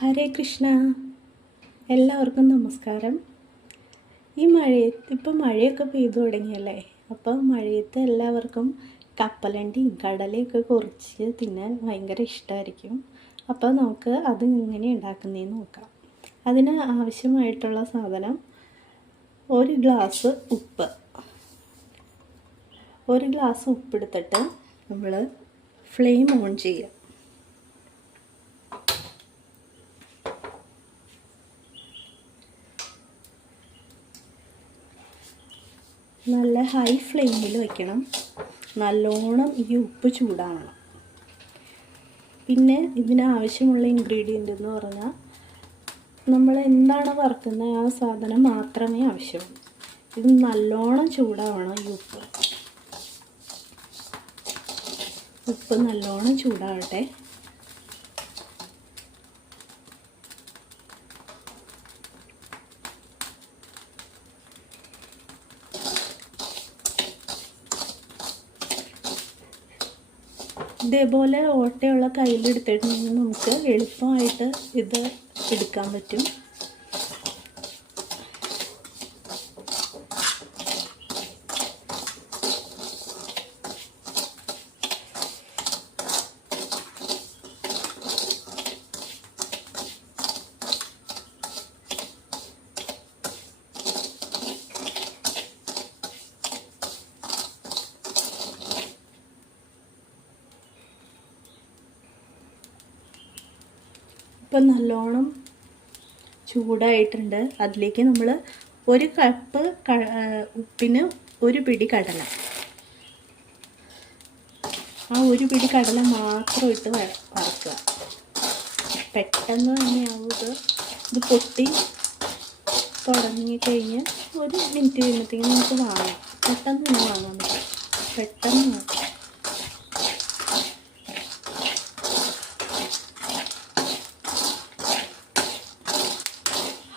ഹരേ കൃഷ്ണ. എല്ലാവർക്കും നമസ്കാരം. ഇപ്പം മഴയൊക്കെ പെയ്തു തുടങ്ങിയല്ലേ. അപ്പോൾ മഴയത്ത് എല്ലാവർക്കും കപ്പലണ്ടിയും കടലയൊക്കെ കുറച്ച് തിന്നാൻ ഭയങ്കര ഇഷ്ടമായിരിക്കും. അപ്പോൾ നമുക്ക് അത് എങ്ങനെ ഉണ്ടാക്കുന്നതെന്ന് നോക്കാം. അതിന് ആവശ്യമായിട്ടുള്ള സാധനം ഒരു ഗ്ലാസ് ഉപ്പെടുത്തിട്ട് നമ്മൾ ഫ്ലെയിം ഓൺ ചെയ്യുക. നല്ല ഹൈ ഫ്ലെയിമിൽ വയ്ക്കണം. നല്ലോണം ഈ ഉപ്പ് ചൂടാവണം. പിന്നെ ഇതിനാവശ്യമുള്ള ഇൻഗ്രീഡിയൻ്റ് എന്ന് പറഞ്ഞാൽ നമ്മൾ എന്താണ് വറുക്കുന്നത് ആ സാധനം മാത്രമേ ആവശ്യമുള്ളൂ. ഇത് നല്ലോണം ചൂടാവണം. ഈ ഉപ്പ് നല്ലോണം ചൂടാവട്ടെ. ഇതേപോലെ ഓട്ടയുള്ള കയ്യിലെടുത്തിട്ടുണ്ടെങ്കിൽ നമുക്ക് എളുപ്പമായിട്ട് ഇത് എടുക്കാൻ പറ്റും. ഇപ്പം നല്ലോണം ചൂടായിട്ടുണ്ട്. അതിലേക്ക് നമ്മൾ 1 കപ്പ് ഉപ്പിന് 1 പിടി കടല, ആ 1 പിടി കടല മാത്രം ഇട്ട് വറുക്കുക. പെട്ടെന്ന് തന്നെയാവും ഇത് പൊട്ടി തുടങ്ങിക്കഴിഞ്ഞ് 1 മിനിറ്റ് കഴിയുമ്പോഴത്തേക്കും നമുക്ക് വാങ്ങാം. പെട്ടെന്ന് തന്നെ വാങ്ങാൻ പറ്റും. പെട്ടെന്ന്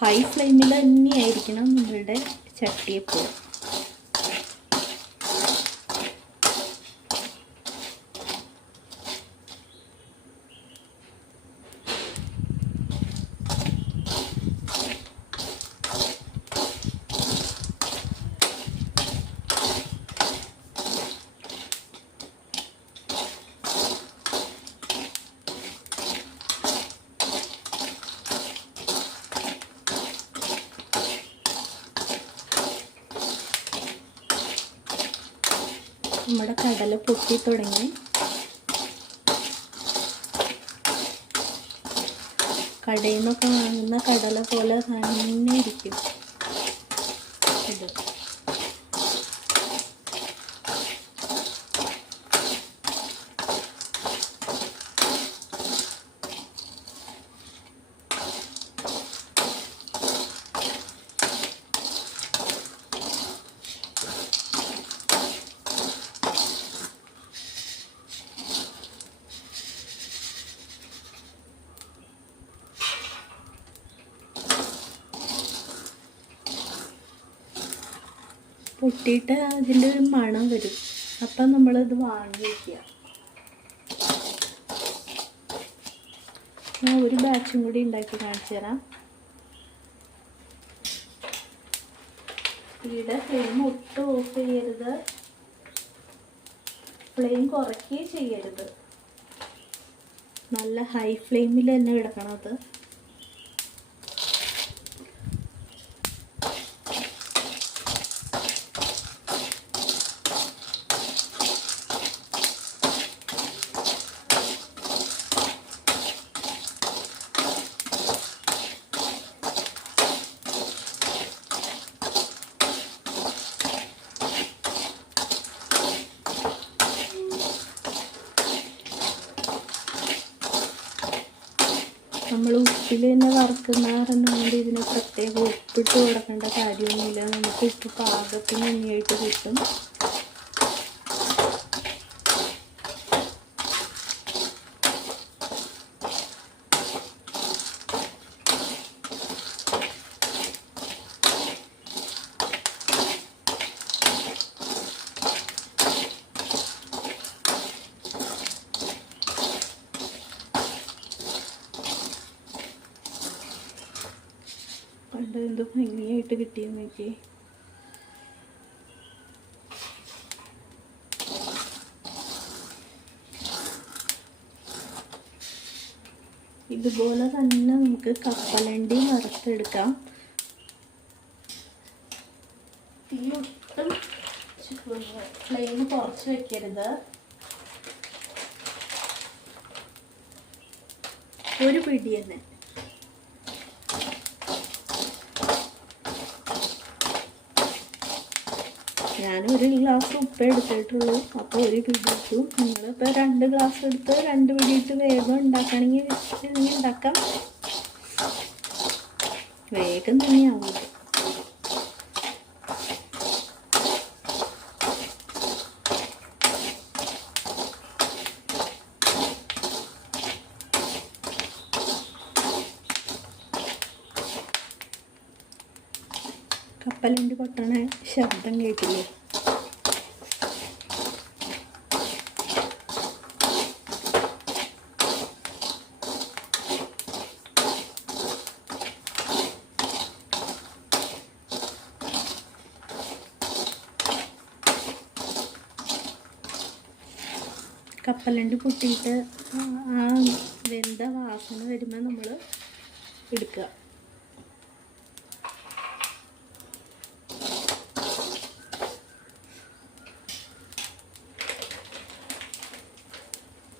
ഹൈ ഫ്ലെയിമിൽ തന്നെയായിരിക്കണം നമ്മളുടെ ചട്ടി എപ്പോഴും. നമ്മുടെ കടല പൊട്ടി തുടങ്ങി. കടയിൽ നിന്നൊക്കെ വാങ്ങുന്ന കടല പോലെ തന്നെ ഇരിക്കും ഇത്. പൊട്ടിയിട്ട് അതിൻ്റെ ഒരു മണം വരും. അപ്പം നമ്മളിത് വാങ്ങി വയ്ക്കുക. ഞാൻ ഒരു ബാച്ചും കൂടി ഉണ്ടാക്കി കാണിച്ചു തരാം. ഇവിടെ ഫ്ലെയിം ഒട്ടും ഓഫ് ചെയ്യരുത്, ഫ്ലെയിം കുറയ്ക്കുകയും ചെയ്യരുത്. നല്ല ഹൈ ഫ്ലെയിമിൽ തന്നെ കിടക്കണത്. നമ്മൾ ഉപ്പിൽ തന്നെ വറുക്കുന്ന പറഞ്ഞുകൊണ്ട് ഇതിന് പ്രത്യേകം ഉപ്പിട്ട് കൊടുക്കേണ്ട കാര്യമൊന്നുമില്ല. നമുക്ക് ഉപ്പ് പാകത്തിന് തന്നെയായിട്ട് കിട്ടും. എന്ത് ഭംഗിയായിട്ട് കിട്ടിയെന്ന് നോക്കി. ഇതുപോലെ തന്നെ നമുക്ക് കപ്പലണ്ടി വറുത്തെടുക്കാം. തീ ഒട്ടും ഫ്ലെയിം കുറച്ച് വെക്കരുത്. ഒരു പിടി തന്നെ. ഞാനൊരു ഗ്ലാസ് ഉപ്പ് എടുത്തിട്ടുള്ളൂ, അപ്പോൾ ഒരു പിടി ഇട്ടു. നിങ്ങളിപ്പോൾ 2 ഗ്ലാസ് എടുത്ത് 2 പിടി ഇട്ട് വേഗം ഉണ്ടാക്കണമെങ്കിൽ ഉണ്ടാക്കാം. വേഗം തന്നെയാവും. കപ്പലണ്ടി പൊട്ടണ ശബ്ദം കേട്ടില്ലേ? കപ്പലണ്ടി പൊട്ടിയിട്ട് ആ വെന്ത വാസന വരുമ്പോൾ നമ്മൾ എടുക്കുക.